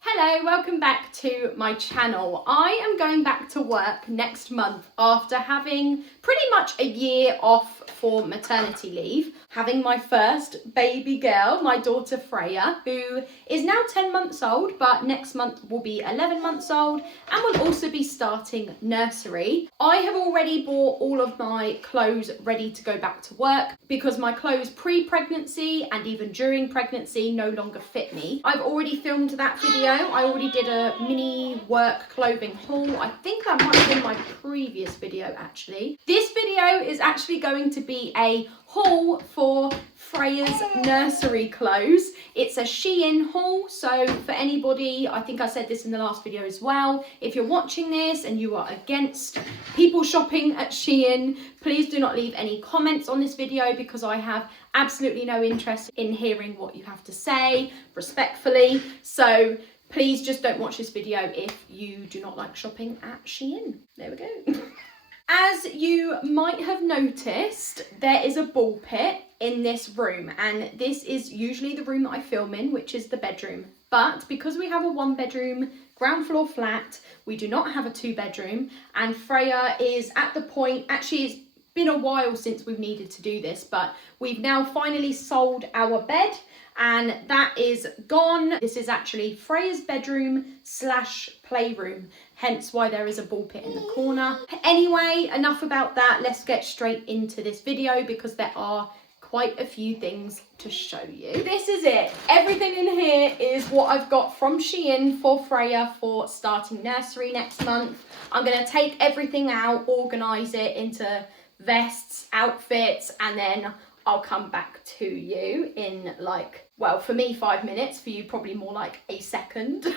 Hello, welcome back to my channel. I am going back to work next month after having pretty much a year off for maternity leave. Having my first baby girl, my daughter Freya, who is now 10 months old, but next month will be 11 months old and will also be starting nursery. I have already bought all of my clothes ready to go back to work because my clothes pre-pregnancy and even during pregnancy no longer fit me. I've already filmed that video. I already did a mini work clothing haul. I think that might have been my previous video actually. This video is actually going to be a haul for Freya's nursery clothes. It's a Shein haul, so for anybody, I think I said this in the last video as well, if you're watching this and you are against people shopping at Shein, please do not leave any comments on this video because I have absolutely no interest in hearing what you have to say, respectfully. So please just don't watch this video if you do not like shopping at Shein. There we go. As you might have noticed, there is a ball pit in this room, and this is usually the room that I film in, which is the bedroom. But because we have a 1-bedroom ground floor flat, we do not have a 2-bedroom, and Freya is at the point, actually it's been a while since we've needed to do this, but we've now finally sold our bed and that is gone. This is actually Freya's bedroom / playroom, hence why there is a ball pit in the corner. Anyway, enough about that. Let's get straight into this video because there are quite a few things to show you. This is it. Everything in here is what I've got from Shein for Freya for starting nursery next month. I'm going to take everything out, organise it into vests, outfits, and then I'll come back to you in well, for me 5 minutes, for you probably more like a second.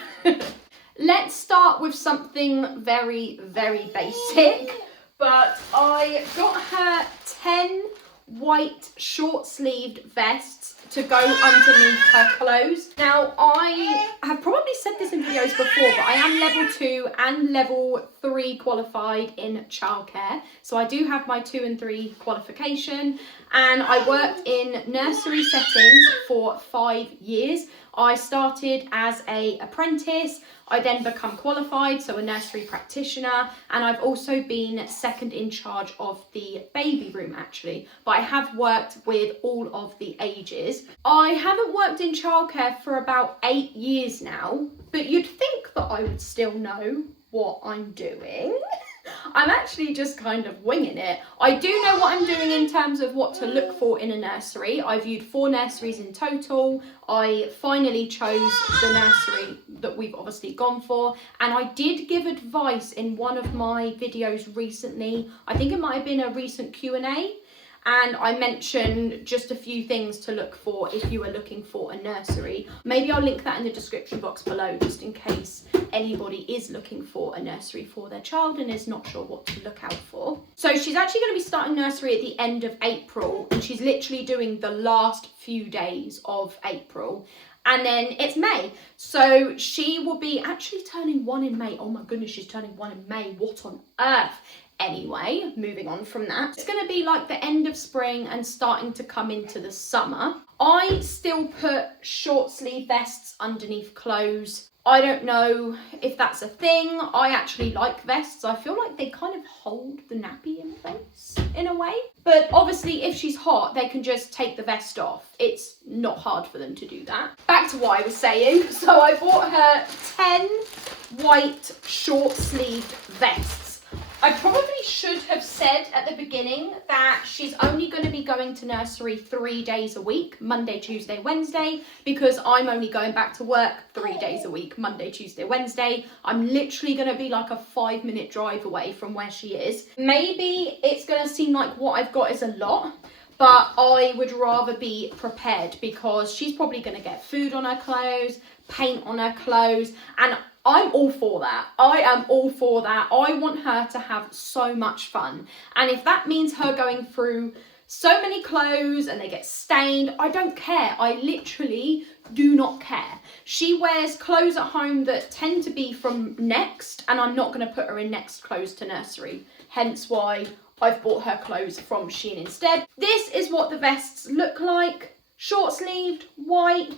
Let's start with something very, very basic, but I got her 10 white short-sleeved vests to go underneath her clothes. Now, I have probably said this in videos before, but I am level 2 and level 3 qualified in childcare. So I do have my 2 and 3 qualification, and I worked in nursery settings for 5 years. I started as an apprentice, I then become qualified, so a nursery practitioner, and I've also been second in charge of the baby room actually, but I have worked with all of the ages. I haven't worked in childcare for about 8 years now, but you'd think that I would still know what I'm doing. I'm actually just kind of winging it. I do know what I'm doing in terms of what to look for in a nursery. I viewed 4 nurseries in total. I finally chose the nursery that we've obviously gone for, and I did give advice in one of my videos recently. I think it might have been a recent Q&A, and I mentioned just a few things to look for if you are looking for a nursery. Maybe I'll link that in the description box below just in case anybody is looking for a nursery for their child and is not sure what to look out for. So she's actually going to be starting nursery at the end of April, and she's literally doing the last few days of April. And then it's May, so she will be actually turning 1 in May. Oh my goodness, she's turning 1 in May. What on earth? Anyway, moving on from that, it's going to be like the end of spring and starting to come into the summer. I still put short sleeve vests underneath clothes. I don't know if that's a thing. I actually like vests. I feel like they kind of hold the nappy in place in a way. But obviously if she's hot, they can just take the vest off. It's not hard for them to do that. Back to what I was saying. So I bought her 10 white short sleeved vests. I probably should have said at the beginning that she's only going to be going to nursery 3 days a week, Monday, Tuesday, Wednesday, because I'm only going back to work 3 days a week, Monday, Tuesday, Wednesday. I'm literally going to be like a 5-minute drive away from where she is. Maybe it's going to seem like what I've got is a lot, but I would rather be prepared because she's probably going to get food on her clothes, paint on her clothes, and I'm all for that. I am all for that. I want her to have so much fun. And if that means her going through so many clothes and they get stained, I don't care. I literally do not care. She wears clothes at home that tend to be from Next, and I'm not going to put her in Next clothes to nursery. Hence why I've bought her clothes from Shein instead. This is what the vests look like. Short sleeved, white,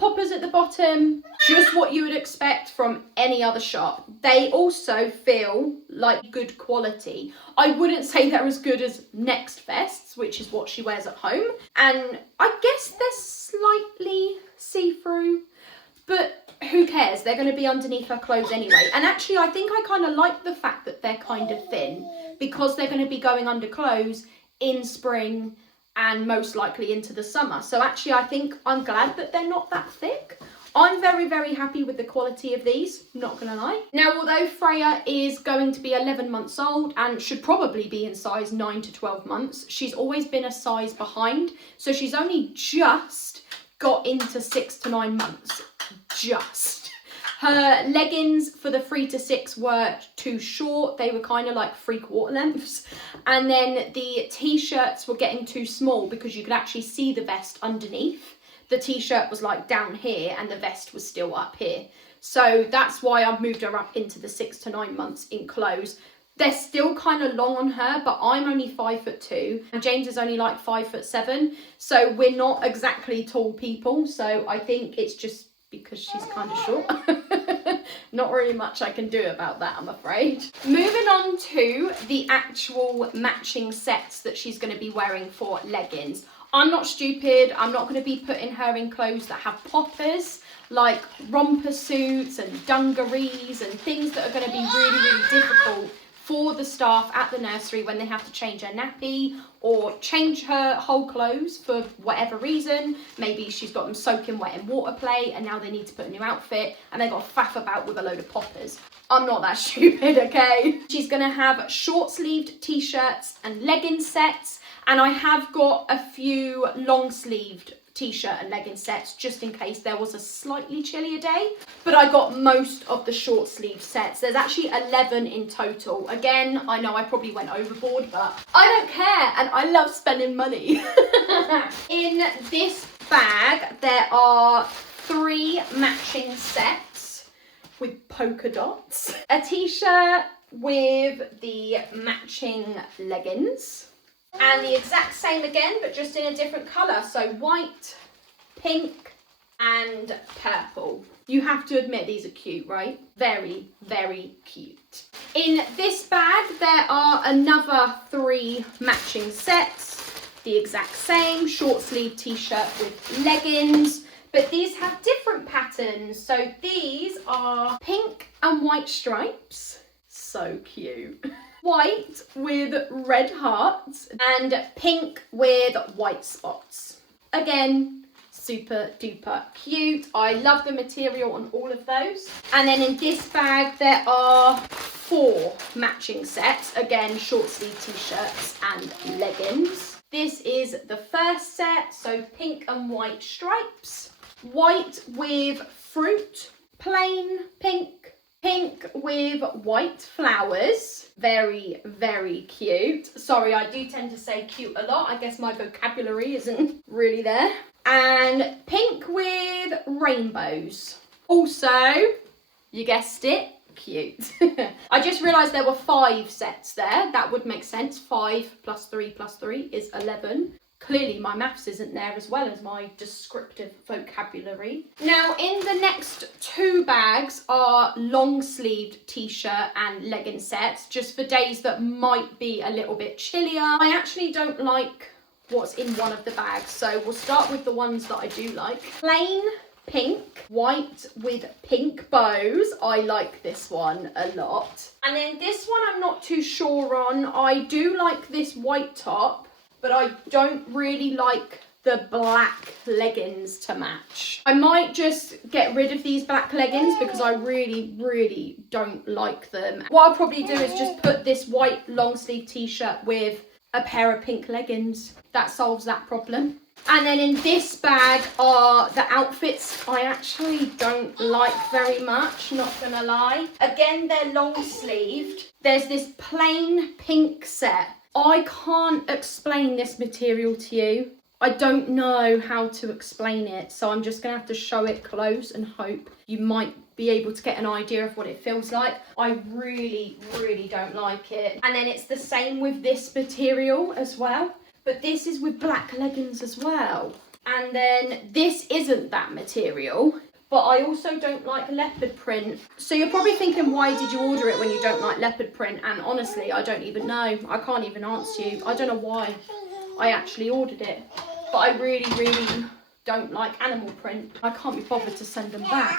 Poppers at the bottom, just what you would expect from any other shop. They also feel like good quality. I wouldn't say they're as good as Next vests, which is what she wears at home. And I guess they're slightly see-through, but who cares? They're going to be underneath her clothes anyway. And actually, I think I kind of like the fact that they're kind of thin, because they're going to be going under clothes in spring and most likely into the summer. So actually, I think I'm glad that they're not that thick. I'm very, very happy with the quality of these, not gonna lie. Now, although Freya is going to be 11 months old and should probably be in size 9 to 12 months, she's always been a size behind. So she's only just got into 6 to 9 months, just. Her leggings for the 3 to 6 were too short. They were kind of like 3/4 lengths. And then the t-shirts were getting too small because you could actually see the vest underneath. The t-shirt was like down here and the vest was still up here. So that's why I've moved her up into the 6 to 9 months in clothes. They're still kind of long on her, but I'm only 5'2" and James is only like 5'7". So we're not exactly tall people. So I think it's just because she's kind of short. Not really much I can do about that, I'm afraid. Moving on to the actual matching sets that she's going to be wearing for leggings. I'm not stupid. I'm not going to be putting her in clothes that have poppers, like romper suits and dungarees and things that are going to be really, really difficult for the staff at the nursery when they have to change her nappy or change her whole clothes for whatever reason. Maybe she's got them soaking wet in water play and now they need to put a new outfit and they've got to faff about with a load of poppers. I'm not that stupid, okay? She's going to have short-sleeved t-shirts and legging sets, and I have got a few long-sleeved t-shirt and legging sets just in case there was a slightly chillier day, but I got most of the short sleeve sets. There's actually 11 in total. Again, I know I probably went overboard, but I don't care and I love spending money. In this bag there are 3 matching sets with polka dots, a t-shirt with the matching leggings, and the exact same again, but just in a different colour. So white, pink, and purple. You have to admit these are cute, right? Very, very cute. In this bag, there are another 3 matching sets. The exact same, short sleeve t-shirt with leggings, but these have different patterns. So these are pink and white stripes. So cute. White with red hearts and pink with white spots. Again, super duper cute. I love the material on all of those. And then in this bag there are 4 matching sets. Again, short sleeve t-shirts and leggings. This is the first set, so pink and white stripes. White with fruit, plain pink. Pink with white flowers. Very, very cute. Sorry, I do tend to say cute a lot. I guess my vocabulary isn't really there. And pink with rainbows. Also, you guessed it, cute. I just realised there were 5 sets there. That would make sense. 5 plus 3 plus 3 is 11. Clearly my maths isn't there as well as my descriptive vocabulary. Now in the next 2 bags are long sleeved t-shirt and legging sets, just for days that might be a little bit chillier. I actually don't like what's in one of the bags, so we'll start with the ones that I do like. Plain pink, white with pink bows. I like this one a lot. And then this one I'm not too sure on. I do like this white top, but I don't really like the black leggings to match. I might just get rid of these black leggings because I really, really don't like them. What I'll probably do is just put this white long sleeve t-shirt with a pair of pink leggings. That solves that problem. And then in this bag are the outfits I actually don't like very much, not gonna lie. Again, they're long sleeved. There's this plain pink set. I can't explain this material to you. I don't know how to explain it, so I'm just going to have to show it close and hope you might be able to get an idea of what it feels like. I really, really don't like it. And then it's the same with this material as well, but this is with black leggings as well. And then this isn't that material, but I also don't like leopard print. So you're probably thinking, why did you order it when you don't like leopard print? And honestly, I don't even know. I can't even answer you. I don't know why I actually ordered it. But I really, really don't like animal print. I can't be bothered to send them back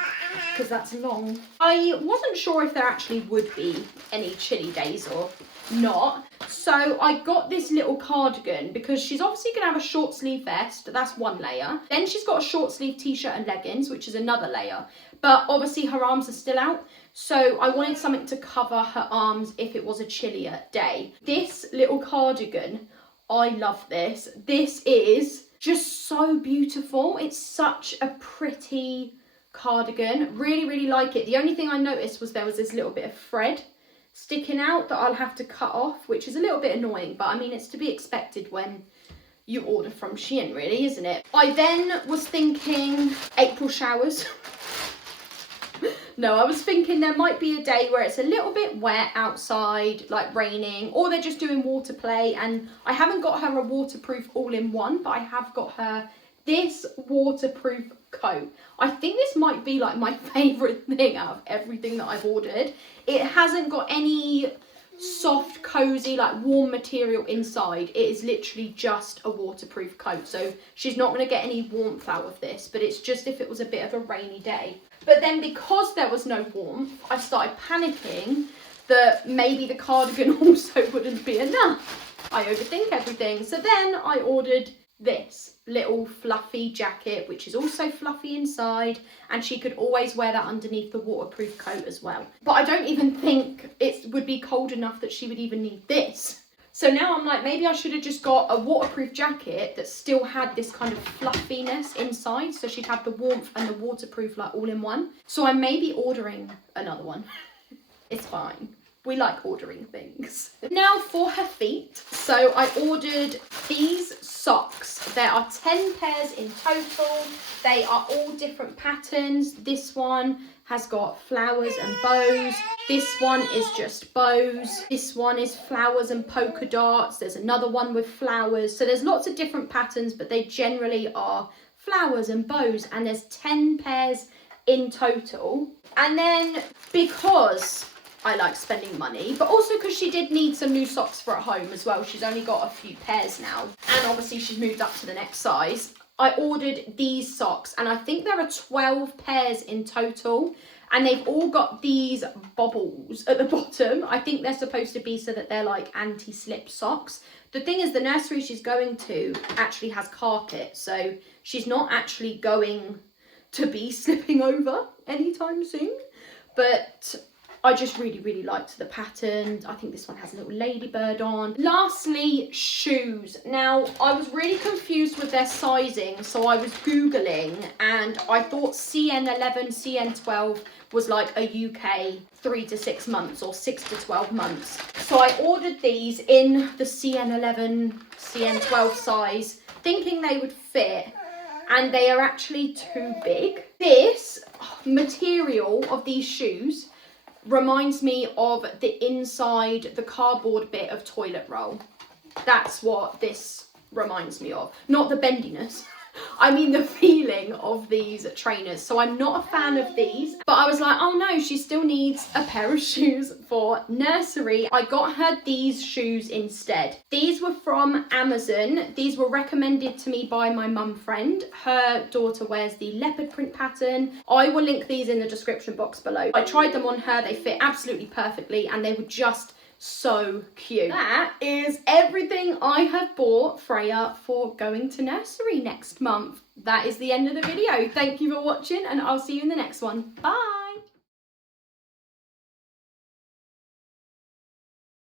because that's long. I wasn't sure if there actually would be any chilly days or not. So I got this little cardigan because she's obviously going to have a short sleeve vest. That's one layer. Then she's got a short sleeve t-shirt and leggings, which is another layer. But obviously her arms are still out. So I wanted something to cover her arms if it was a chillier day. This little cardigan, I love this. This is just so beautiful. It's such a pretty cardigan. Really, really like it. The only thing I noticed was there was this little bit of thread sticking out that I'll have to cut off, which is a little bit annoying, but I mean, it's to be expected when you order from Shein, really, isn't it? I then was thinking April showers. No, I was thinking there might be a day where it's a little bit wet outside, like raining, or they're just doing water play, and I haven't got her a waterproof all-in-one, but I have got her this waterproof coat. I think this might be like my favourite thing out of everything that I've ordered. It hasn't got any soft, cosy, like warm material inside. It is literally just a waterproof coat. So she's not going to get any warmth out of this, but it's just if it was a bit of a rainy day. But then because there was no warmth, I started panicking that maybe the cardigan also wouldn't be enough. I overthink everything. So then I ordered this little fluffy jacket, which is also fluffy inside, and she could always wear that underneath the waterproof coat as well. But I don't even think it would be cold enough that she would even need this. So now I'm like, maybe I should have just got a waterproof jacket that still had this kind of fluffiness inside, so she'd have the warmth and the waterproof like all in one. So I'm maybe ordering another one. It's fine. We like ordering things. Now for her feet. So I ordered these socks. There are 10 pairs in total. They are all different patterns. This one has got flowers and bows. This one is just bows. This one is flowers and polka dots. There's another one with flowers. So there's lots of different patterns, but they generally are flowers and bows. And there's 10 pairs in total. And then because I like spending money, but also because she did need some new socks for at home as well. She's only got a few pairs now, and obviously she's moved up to the next size. I ordered these socks, and I think there are 12 pairs in total, and they've all got these bobbles at the bottom. I think they're supposed to be so that they're like anti-slip socks. The thing is, the nursery she's going to actually has carpet, so she's not actually going to be slipping over anytime soon, but I just really, really liked the pattern. I think this one has a little ladybird on. Lastly, shoes. Now, I was really confused with their sizing, so I was Googling, and I thought CN11, CN12 was like a UK 3 to 6 months or 6 to 12 months. So I ordered these in the CN11, CN12 size, thinking they would fit, and they are actually too big. This material of these shoes reminds me of the inside, the cardboard bit of toilet roll. That's what this reminds me of. Not the bendiness. I mean the feeling of these trainers. So I'm not a fan of these, but I was like, oh no, she still needs a pair of shoes for nursery. I got her these shoes instead. These were from Amazon. These were recommended to me by my mum friend. Her daughter wears the leopard print pattern. I will link these in the description box below. I tried them on her. They fit absolutely perfectly, and they were just so cute. That is everything I have bought Freya for going to nursery next month. That is the end of the video. Thank you for watching, and I'll see you in the next one. Bye.